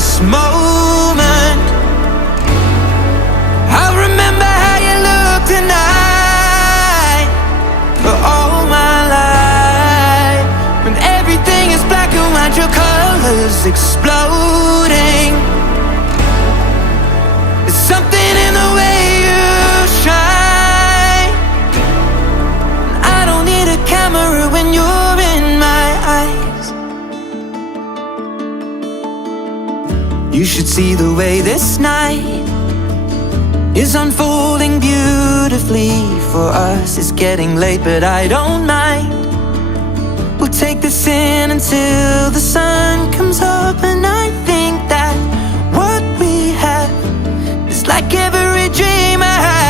this moment. I'll remember how you look tonight for all my life. When everything is black and white, your colors exploding. There's something in the way you shine. I don't need a camera when you're in my eyes. You should see the way this night is unfolding beautifully for us. It's getting late, but I don't mind. We'll take this in until the sun comes up. And I think that what we have is like every dream I had.